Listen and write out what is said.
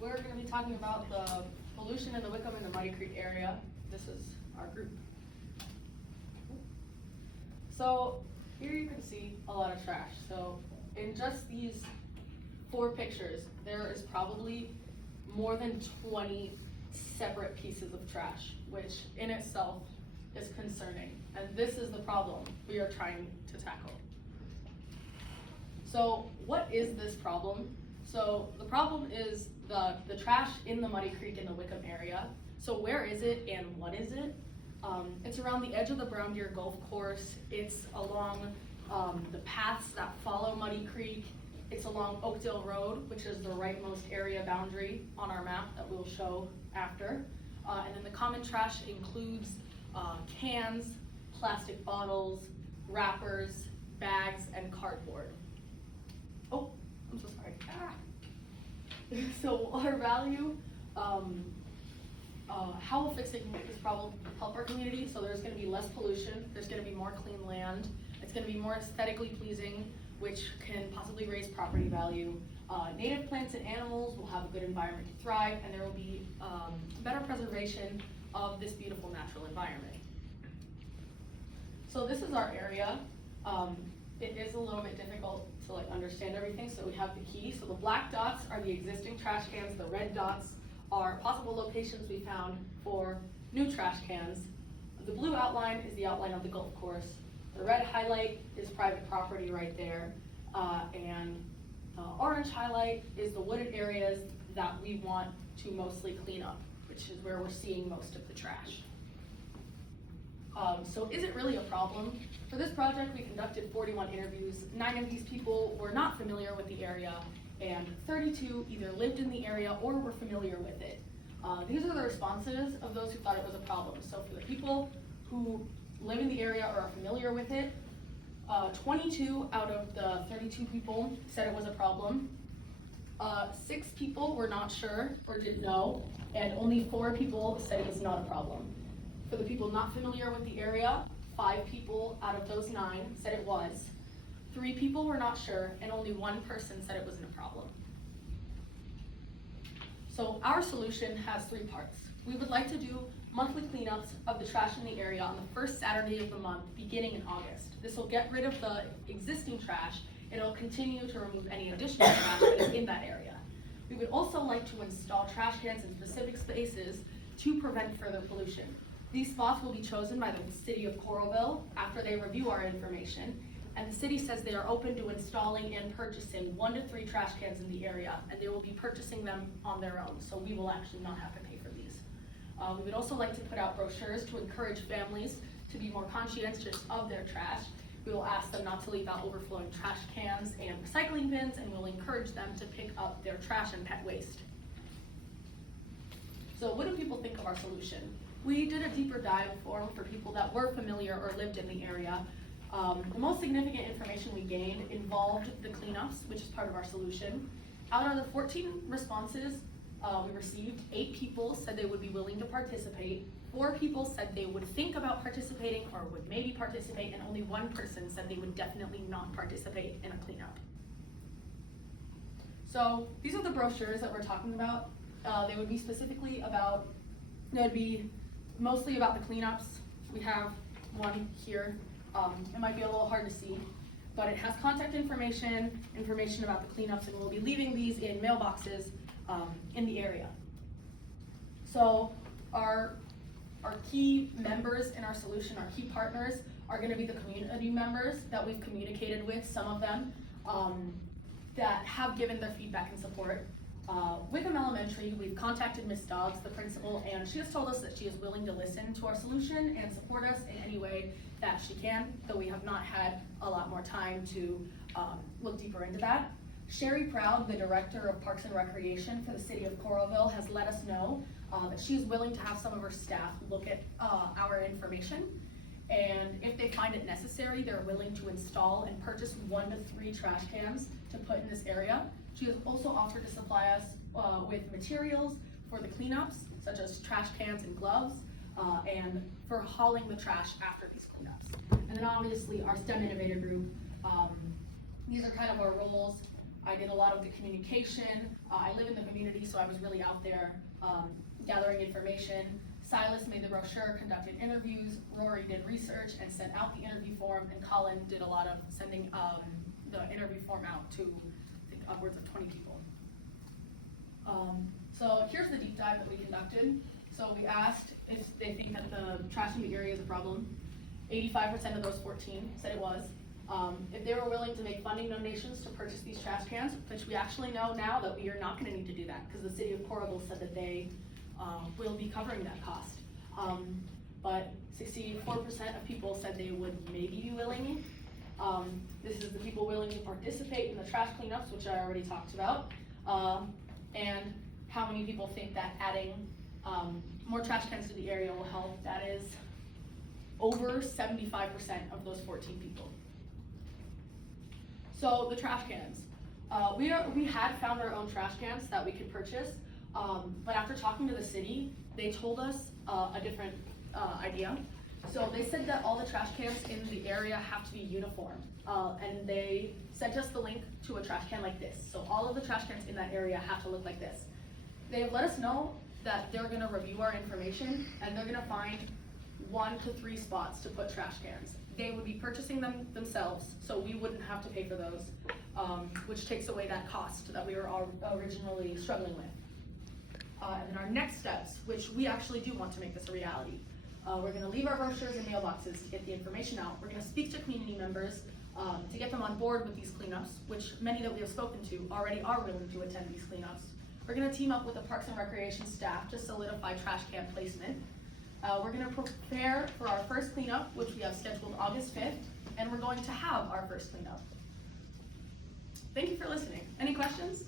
We're going to be talking about the pollution in the Wickham and the Muddy Creek area. This is our group. So here you can see a lot of trash. So in just these 4 pictures, there is probably more than 20 separate pieces of trash, which in itself is concerning. And this is the problem we are trying to tackle. So what is this problem? So the problem is the trash in the Muddy Creek in the Wickham area. So where is it and what is it? It's around the edge of the Brown Deer Golf Course. It's along the paths that follow Muddy Creek. It's along Oakdale Road, which is the rightmost area boundary on our map that we'll show after. And then the common trash includes cans, plastic bottles, wrappers, bags, and cardboard. Oh, I'm so sorry. So our value, how will fixing this problem help our community? So there's going to be less pollution, there's going to be more clean land, it's going to be more aesthetically pleasing, which can possibly raise property value. Native plants and animals will have a good environment to thrive, and there will be better preservation of this beautiful natural environment. So this is our area. It is a little bit difficult to understand everything, so we have the key. So the black dots are the existing trash cans, the red dots are possible locations we found for new trash cans. The blue outline is the outline of the golf course. The red highlight is private property right there, and orange highlight is the wooded areas that we want to mostly clean up, which is where we're seeing most of the trash. So is it really a problem? For this project, we conducted 41 interviews. 9 of these people were not familiar with the area, and 32 either lived in the area or were familiar with it. These are the responses of those who thought it was a problem. So for the people who live in the area or are familiar with it, 22 out of the 32 people said it was a problem. 6 people were not sure or didn't know, and only 4 people said it was not a problem. For the people not familiar with the area, 5 people out of those 9 said it was. 3 people were not sure, and only 1 person said it wasn't a problem. So our solution has 3 parts. We would like to do monthly cleanups of the trash in the area on the first Saturday of the month, beginning in August. This will get rid of the existing trash, and it'll continue to remove any additional trash that is in that area. We would also like to install trash cans in specific spaces to prevent further pollution. These spots will be chosen by the city of Coralville after they review our information, and the city says they are open to installing and purchasing 1 to 3 trash cans in the area, and they will be purchasing them on their own, so we will actually not have to pay for these. We would also like to put out brochures to encourage families to be more conscientious of their trash. We will ask them not to leave out overflowing trash cans and recycling bins, and we'll encourage them to pick up their trash and pet waste. So what do people think of our solution? We did a deeper dive forum for people that were familiar or lived in the area. The most significant information we gained involved the cleanups, which is part of our solution. Out of the 14 responses we received, 8 people said they would be willing to participate, 4 people said they would think about participating or would maybe participate, and only 1 person said they would definitely not participate in a cleanup. So these are the brochures that we're talking about. They would be specifically about, they would be mostly about the cleanups. We have one here. It might be a little hard to see, but it has contact information about the cleanups, and we'll be leaving these in mailboxes in the area. So our key members in our solution, our key partners, are going to be the community members that we've communicated with, some of them, that have given their feedback and support. Wickham Elementary, we've contacted Ms. Dobbs, the principal, and she has told us that she is willing to listen to our solution and support us in any way that she can, though we have not had a lot more time to look deeper into that. Sherry Proud, the Director of Parks and Recreation for the City of Coralville, has let us know that she's willing to have some of her staff look at our information, and if they find it necessary, they're willing to install and purchase 1 to 3 trash cans to put in this area. She has also offered to supply us with materials for the cleanups, such as trash cans and gloves, and for hauling the trash after these cleanups. And then obviously our STEM Innovator Group, these are kind of our roles. I did a lot of the communication. I live in the community, so I was really out there gathering information. Silas made the brochure, conducted interviews, Rory did research and sent out the interview form, and Colin did a lot of sending the interview form out to, I think, upwards of 20 people. So here's the deep dive that we conducted. So we asked if they think that the trash in the area is a problem. 85% of those 14 said it was. If they were willing to make funding donations to purchase these trash cans, which we actually know now that we are not going to need to do that because the city of Coralville said that they will be covering that cost. But 64% of people said they would maybe be willing. This is the people willing to participate in the trash cleanups, which I already talked about. And how many people think that adding more trash cans to the area will help? That is over 75% of those 14 people. So the trash cans. We had found our own trash cans that we could purchase, but after talking to the city, they told us a different idea. So they said that all the trash cans in the area have to be uniform, and they sent us the link to a trash can like this. So all of the trash cans in that area have to look like this. They have let us know that they're gonna review our information and they're gonna find 1 to 3 spots to put trash cans. They would be purchasing them themselves, so we wouldn't have to pay for those, which takes away that cost that we were originally struggling with. And then our next steps, which we actually do want to make this a reality. We're gonna leave our brochures in mailboxes to get the information out. We're gonna speak to community members to get them on board with these cleanups, which many that we have spoken to already are willing to attend these cleanups. We're gonna team up with the Parks and Recreation staff to solidify trash can placement. We're gonna prepare for our first cleanup, which we have scheduled August 5th, and we're going to have our first cleanup. Thank you for listening. Any questions?